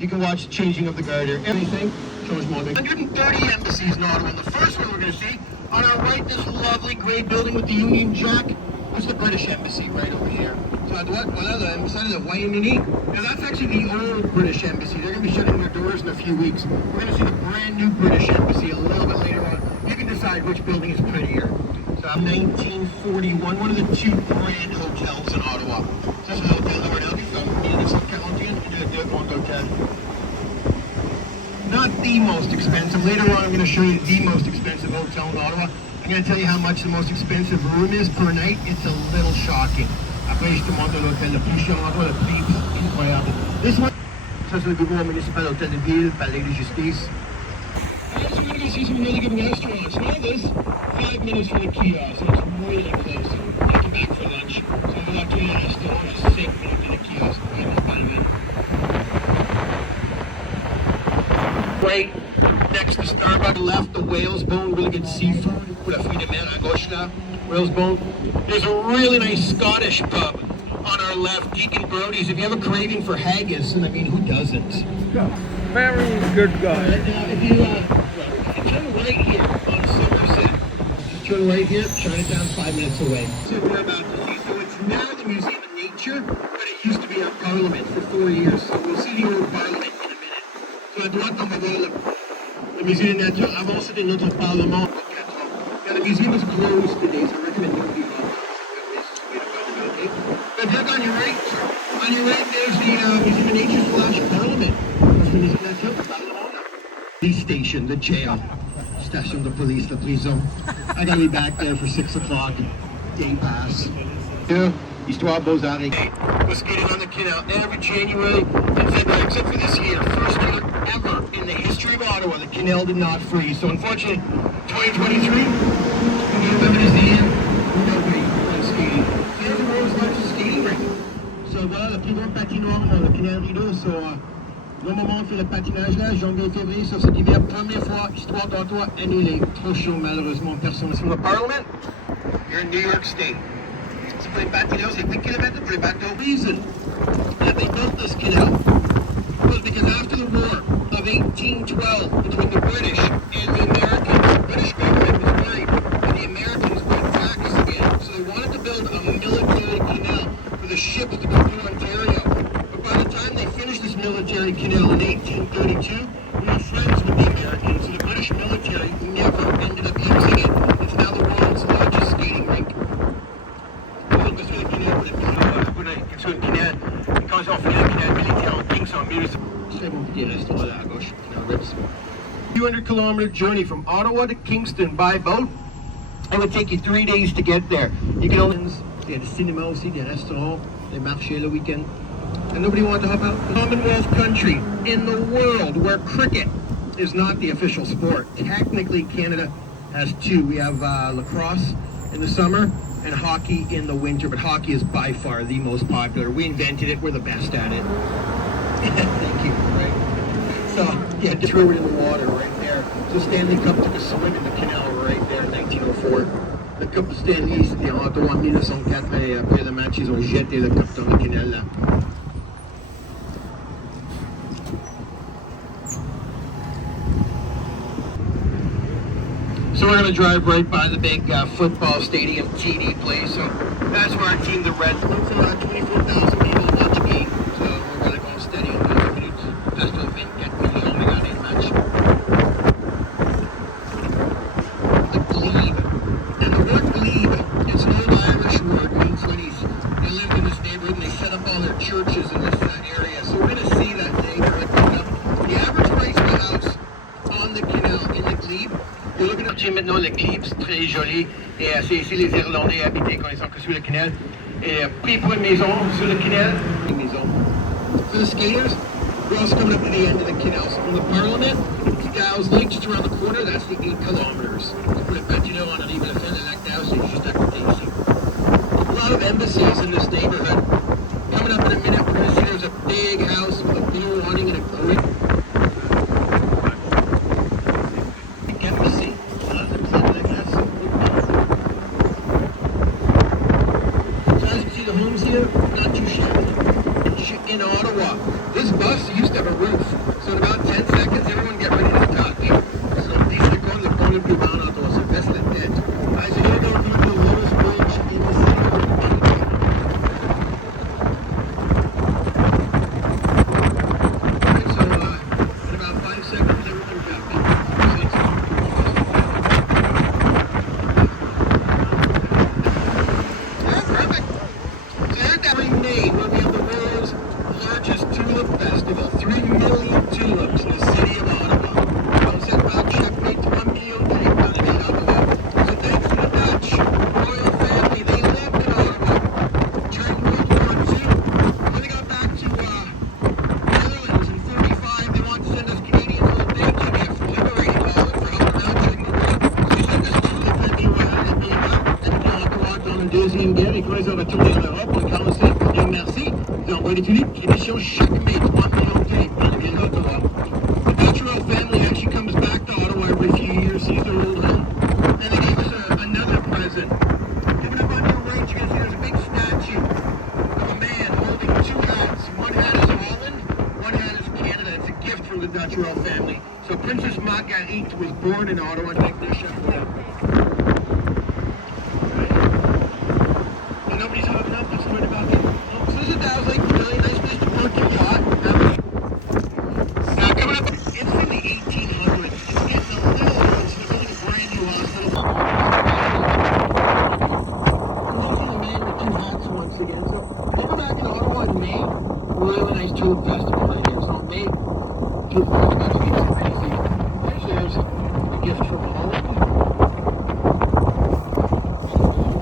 You can watch the changing of the guard here. Everything shows more than 130 embassies in Ottawa. And the first one we're going to see on our right, this lovely gray building with the Union Jack. That's the British Embassy right over here. So à droite, voilà l'ambassade de Royaume-Uni. Now that's actually the old British Embassy. They're going to be shutting their doors in a few weeks. We're going to see the brand new British Embassy a little bit later on. You can decide which building is prettier. So 1941, one of the two grand hotels in Ottawa. So that's a hotel that we're now from 1941 hotel. Not the most expensive. Later on, I'm going to show you the most expensive hotel in Ottawa. I'm going to tell you how much the most expensive room is per night. It's a little shocking. Après, je te montre l'hôtel le plus cher en Ottawa, le plus incroyable. This one, ça c'est le gouvernement municipal, hôtel de ville, palais de justice. Also, we're going to go see some really good restaurants. Now this, 5 minutes from the kiosk, so it's really close. I'll come back for lunch. So I'm going to walk to a restaurant, just 6 minutes from the kiosk. Right next to Starbucks, left the whale's bone, really good seafood. Pour la fruit de mer à gauche là, whale's bone. There's a really nice Scottish pub on our left, Deacon Brody's. If you have a craving for haggis, and I mean, who doesn't? Yeah, very good guy. If you turn right here on Somerset, just turn right here, Chinatown, 5 minutes away. So we're about to see. So it's now the Museum of Nature, but it used to be our Parliament for 4 years. So we'll see the old Parliament. À droite, on va voir le musée de nature. Avant, c'était notre parlement. Now, the museum is closed today, so I recommend you be off. But look on your right, there's the Museum of Nature / Parliament. That's the Museum of Nature, the Parlement. Police station, the jail. Station de police, the prison. I gotta be back there for 6 o'clock. Day pass. Yeah. Histoire Beaux-Arts. We're skating on the canal every January and February, except for this year. First year ever in the history of Ottawa, the canal did not freeze. So unfortunately, 2023, we remember this day, nobody went skating. So there's a world's largest skating rink. So voilà, le plus grand patinoire dans le canal Rideau. So, le moment on fait le patinage là, janvier-février, sur cet hiver, première fois, histoire d'Ottawa annulée. Trop chaud, malheureusement, personne. From the Parliament, you're in New York State. So for the canal, c'est 8 kilometers for the back. The reason that they built this canal was because after the war of 1812 between the British and the Americans, the British government was worried and the Americans would attack us again. So they wanted to build a military canal for the ships to go through Ontario. But by the time they finished this military canal in 1832, we were friends with the Americans, so the British military never ended up using it. It's now the world's largest skating rink. Sur le canal, quand ils ont fait le canal militaire en Kingston, très bon petit restaurant là à gauche, Rips. 200-kilometer journey from Ottawa to Kingston by boat. It would take you 3 days to get there. You can only, il y a des cinémas aussi, des restaurants, des marchés le week-end. And nobody wanted to help out. Commonwealth country in the world where cricket is not the official sport. Technically, Canada has two. We have lacrosse in the summer and hockey in the winter, but hockey is by far the most popular. We invented it, we're the best at it. Thank you, right? So, yeah, just threw it in the water right there. So Stanley Cup took a swim in the canal right there in 1904. Le Coupe Stanley, c'était en Ottawa en 1904, et après le match, ils ont jeté le cup dans le canal là. So we're going to drive right by the big football stadium, TD Place. So that's where our team, the Reds, 24,000 people watch a game. So we're going to go steady on those minutes. That's the event, get me on the match. The glebe. And the word glebe, it's an old Irish word, means when they lived in this neighborhood and they set up all their churches in this area. So we're going to see that neighborhood coming up. The average price of a house on the canal in the glebe. Vous regardez maintenant le glebe, c'est très joli. Et c'est ici les Irlandais habitaient quand ils sont sur le canal. Et pris pour une maison sur le canal, une maison. For the skaters, we're also coming up to the end of the canal. So from the Parliament to Dow's Lake, just around the corner, that's the 8 kilometers. Pour le patino, on arrive à la fin de lac Dow, c'est juste à côté ici. A lot of embassies in this neighborhood. Coming up in a minute, we're going to see there's a big house with a blue awning and a green. In Ottawa, this bus used to have a roof. Voyez Philippe, émission chaque mai, 3 millions de télé, dans les villes d'Ottawa. The Dutch royal family actually comes back to Ottawa every few years, sees their old home, and they gave us another present. Coming up on your right, you can see there's a big statue of a man holding two hats. One hat is Holland, one hat is Canada. It's a gift from the Dutch royal family. So Princess Margaritte was born in Ottawa, like this chef. Nobody's hopping up, that's what about it. Oh, so this is a like really nice place to work your yacht. Now coming up, it's from the 1800s. It's getting a little old, so they're building a brand new hospital. I'm the man with two hats once again. So over back in Ottawa in May, really nice tulip festival right here. So May, tulip festival is crazy. Actually, there's a gift from Holland.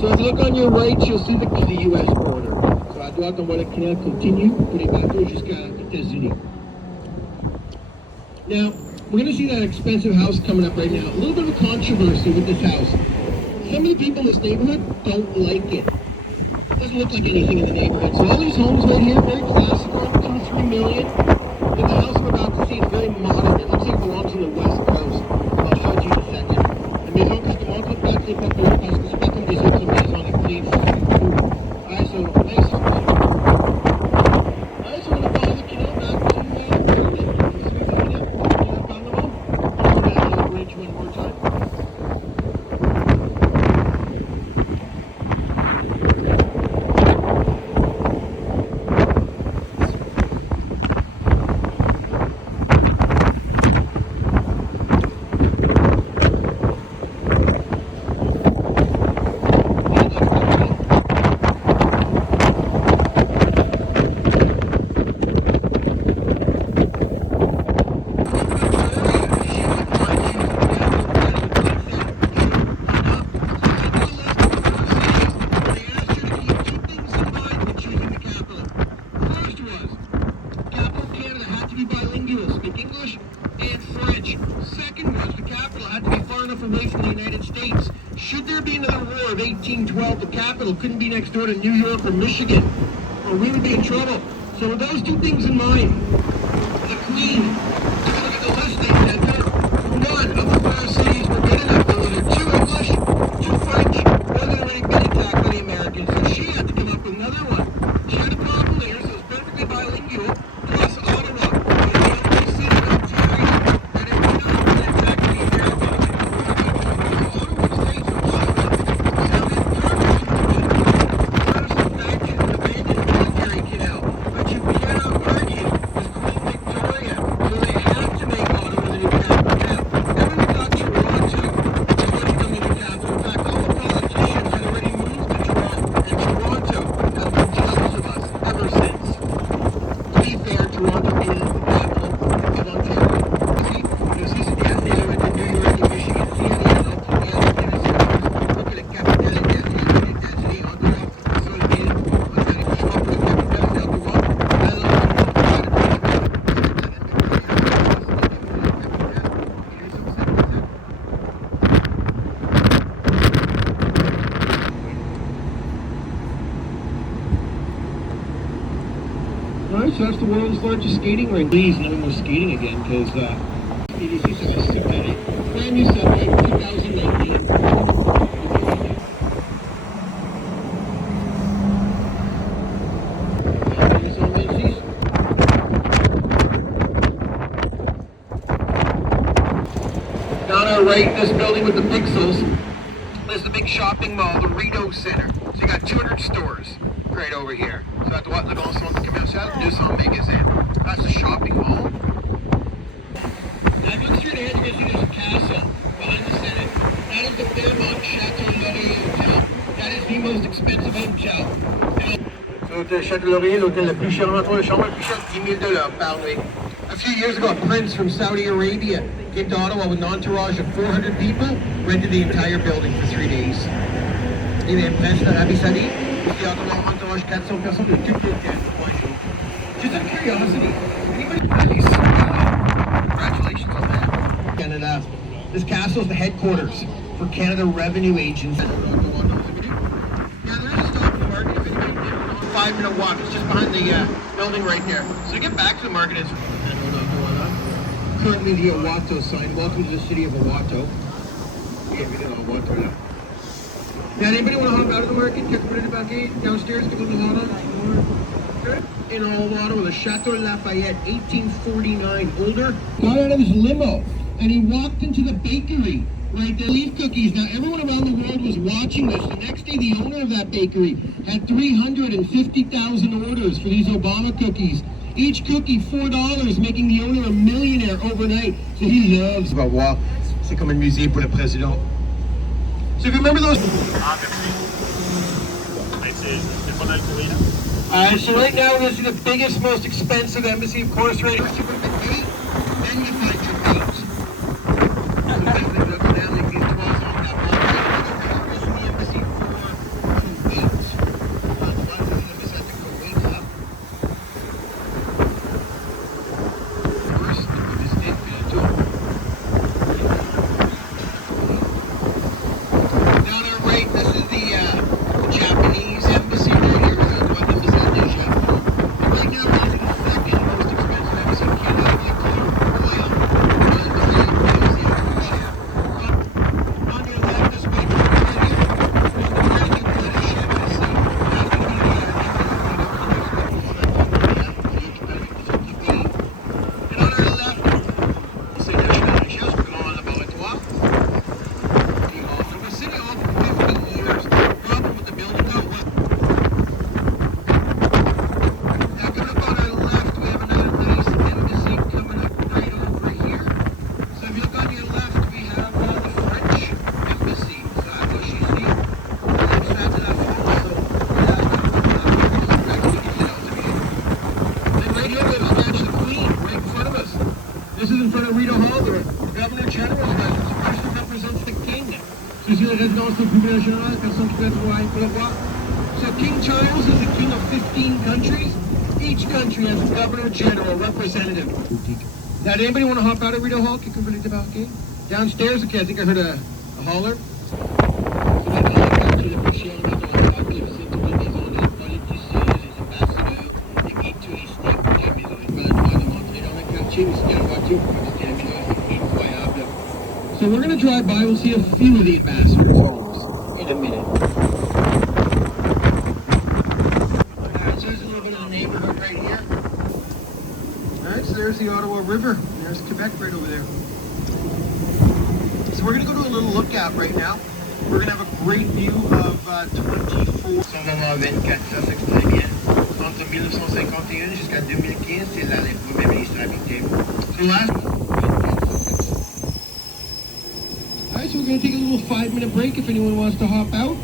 So if you look on your right, you'll see the U.S. border. So à droite, on voit le canal continue pour les bateaux jusqu'à États-Unis. Now, we're going to see that expensive house coming up right now. A little bit of a controversy with this house. Some of the people in this neighborhood don't like it. It doesn't look like anything in the neighborhood. So all these homes right here, very classical, 2-3 million. And the house we're about to see is very modern. It looks like it belongs on the west coast. I'll show it to you in a second. La maison que je te montre, peut-être c'est pas pour parce que c'est pas comme les autres maisons avec les Alright, so nice. Alright, so we're gonna follow the canal back to Berlin. Over that bridge one more time. Should there be another war of 1812, the capital couldn't be next door to New York or Michigan, or we would be in trouble. So with those two things in mind, the Queen, look at the listing, and none of the four cities were good enough. They were either too English, too French, or they'd already been attacked by the Americans. So she had to come up with another one. She had a problem there, so it's perfectly bilingual, plus Ottawa. It's the only city in Ontario that had been attacked by the Americans. Alright, so that's the world's largest skating rink. Please, no more skating again, because BDC said I stick at it. Brand new subway, 2019. Down our right, this building with the pixels, there's the big shopping mall, the Rideau Center. So you got 200 stores right over here. So at the what, le grand centre commercial, 200 magasins. That's the shopping mall. Now if you look straight ahead, you're going to see there's a castle behind the Senate. That is the Fairmont Chateau Laurier Hotel. That is the most expensive hotel. So the Chateau Laurier, l'hôtel le plus cher, la chambre le plus cher, $10,000 par nuit. A few years ago, a prince from Saudi Arabia came to Ottawa with an entourage of 400 people, rented the entire building for 3 days. Il est un prince d'Arabie Saoudite, qui a un entourage 400 personnes de tout le temps. Just out of curiosity, anybody nice? Congratulations on that. Canada. This castle is the headquarters for Canada Revenue Agents. Yeah, there is a stop in the market if anybody did. 5-minute walk. It's just behind the building right there. So to get back to the market, it's currently the Owato sign. Welcome to the city of Owato. Yeah, we did Owato now. Now, anybody want to hop out of the market? Quelqu'un peut aller débarquer downstairs, quelqu'un veut hop in Ottawa, the Chateau Lafayette, 1849, older. Got out of his limo and he walked into the bakery. Right, the leaf cookies. Now, everyone around the world was watching this. The next day, the owner of that bakery had 350,000 orders for these Obama cookies. Each cookie, $4, making the owner a millionaire overnight. So he loves. Va voir, c'est comme un musée pour le président. So if you remember those. So right now, we're going to see the biggest, most expensive embassy, of course, right here. First you put the date, then you find your date. This is in front of Rita Hall, the Governor General, the person who represents the King. So ici la résidence du gouverneur général, personne qui peut être roi pour le voir. So King Charles is the king of 15 countries. Each country has a Governor General, representative. Now, did anybody want to hop out of Rita Hall? Downstairs, okay, I think I heard a holler. So we're going to drive by, we'll see a few of the ambassadors' homes in a minute. Alright, so there's a little bit of the neighborhood right here. Alright, so there's the Ottawa River. There's Quebec right over there. So we're going to go to a little lookout right now. We're going to have a great view of 24. Ça va 24, ça c'est très bien. Entre 1951 jusqu'à 2015, c'est là les premiers ministres habités. So last. Alright, so we're going to take a little 5-minute break if anyone wants to hop out.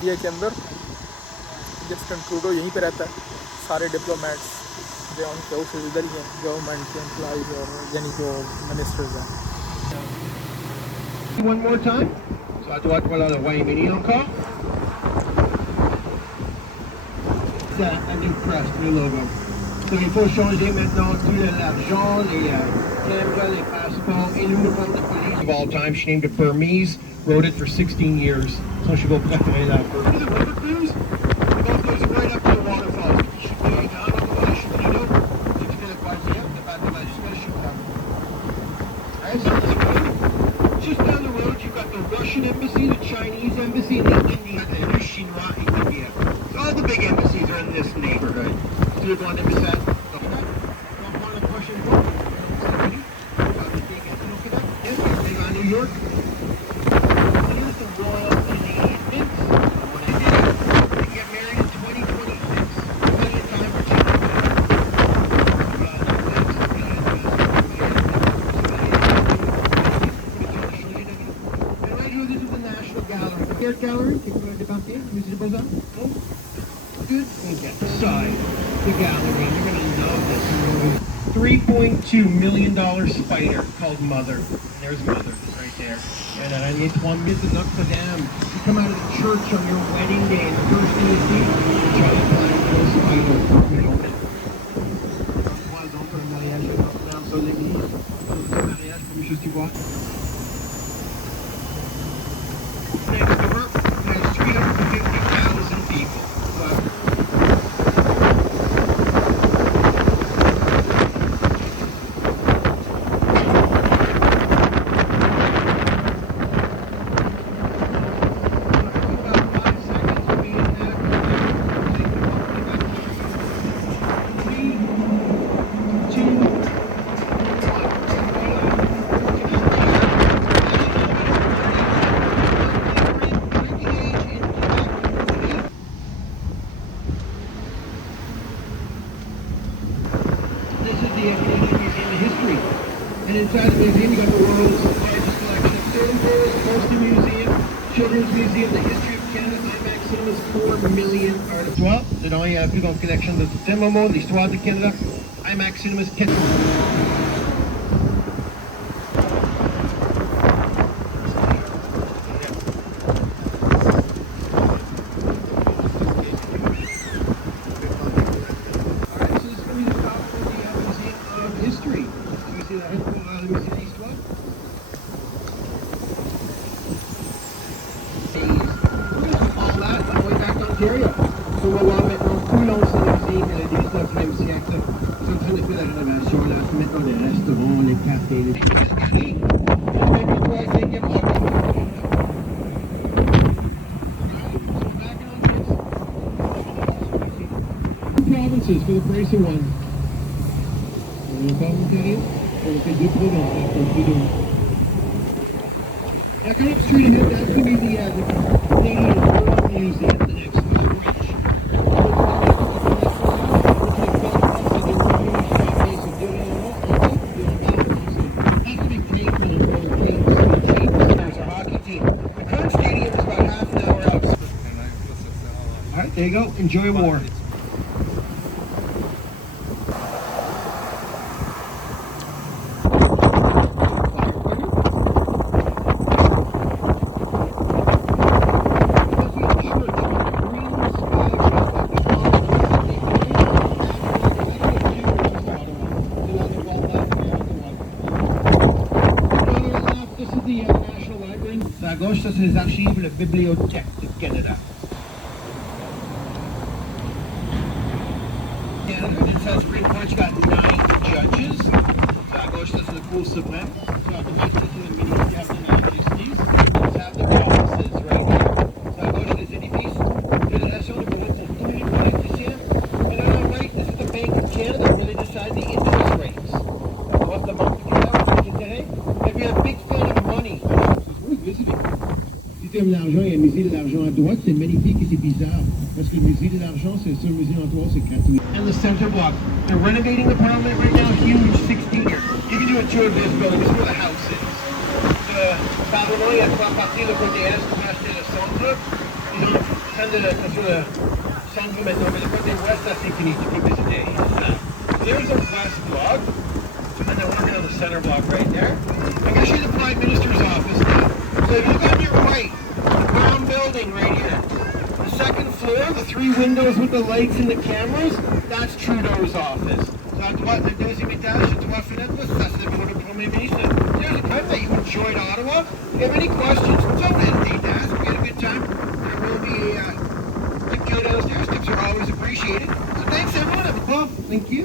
India के अंदर Justin Trudeau यहीं पे रहता है. सारे diplomats जो उनके office इधर ही हैं, गवर्नमेंट के एम्प्लॉइज और यानी जो मिनिस्टर्स हैं. One more time. So à droite, voilà le Royaume-Uni encore. C'est un new crest, new logo. So il faut changer maintenant tout l'argent, les cameras, les passeports, et l'uniforme de police. Of all time, she named it Burmese, wrote it for 16 years. So she will préférer la Burmese. The river cruise? The boat goes right up to the waterfalls. Je suis down on the Chapelineau. Si tu fais le croisière, t'es pas dommage, jusqu'à le Chapelineau. Alright, so it's good. Just down the road, you've got the Russian embassy, the Chinese embassy, and the Indian, the Chinois in India. So all the big embassies are in this neighborhood. So you're going to miss that. New York. Here's the Royal Canadian Mint. They get married in 2026. Plenty of time for and right here, this is the National Gallery. The Art Gallery, take a look at the Musée des Beaux-Arts. Good. Okay. Side, the gallery. You're going to love this. $3.2 million spider called Mother. There's Mother right there. And Antoine Mid de Notre Dame. You come out of the church on your wedding day, and the first thing you see, a giant black little spider. You know it. Donc pour le mariage de Notre Dame sur l'église. Le mariage, comme juste tu vois. And inside the museum, you got the world's largest collection of film rolls, Postal Museum, Children's Museum, the History of Canada, IMAX Cinemas, 4 million artists. Toi, dedans, il y a la plus grande collection de tout le moment, l'histoire du Canada, IMAX Cinemas, 4 history. You see that Musée d'Histoire? All that, all the way back to Ontario. So on va maintenant tout lancer l'usine du 19e siècle. Ils sont en train de faire la rénovation, là, maintenant les restaurants, les cafés, les provinces for the pricey one. Commentary, or they do put on that, or do. Now come up straight ahead, that's going to be the Canadian War Museum, the next branch. That's going to be great for the games. There's our hockey team. The current stadium is about half an hour out. Alright, there you go. Enjoy war. À gauche, ça c'est les archives, la Bibliothèque du Canada. It says Supreme Court's got 9 judges. So à gauche, ça c'est le Cour suprême. So à droite, ça c'est le ministère de la Justice. Ils have their offices right here. So à gauche, les édifices. Fédération de bureaux pour tous les politiciens. And on the right, this is the Bank of Canada where they decide the interest rates. What the Banque du Canada, les intérêts. If you're a big fan of money, visiting. Si tu aimes l'argent, il y a le musée de l'argent à droite, c'est magnifique et c'est bizarre. Parce que le musée de l'argent, c'est le seul musée en Ottawa, c'est gratuit. And the center block. They're renovating the Parliament right now, huge 16-year. You can do a tour of this building, this is where the house is. Le Parlement, il y a 3 parties, le côté est, l'ouest et le centre. Ils sont en train de construire le centre maintenant, mais le côté ouest, là, c'est fini, tu peux visiter. There's a west block. And they're working on the center block right there. I'm going to show you the Prime Minister's office now. So if you look on your right, the brown building right here. The second floor, the 3 windows with the lights and the cameras, that's Trudeau's office. So à droite, le deuxième étage, 3 fenêtres, ça c'est le bureau du Premier ministre. There's a time that you enjoyed Ottawa. If you have any questions, don't hesitate to ask. We had a good time. There will be a tip downstairs. Tips are always appreciated. So thanks everyone. Have a good. Thank you.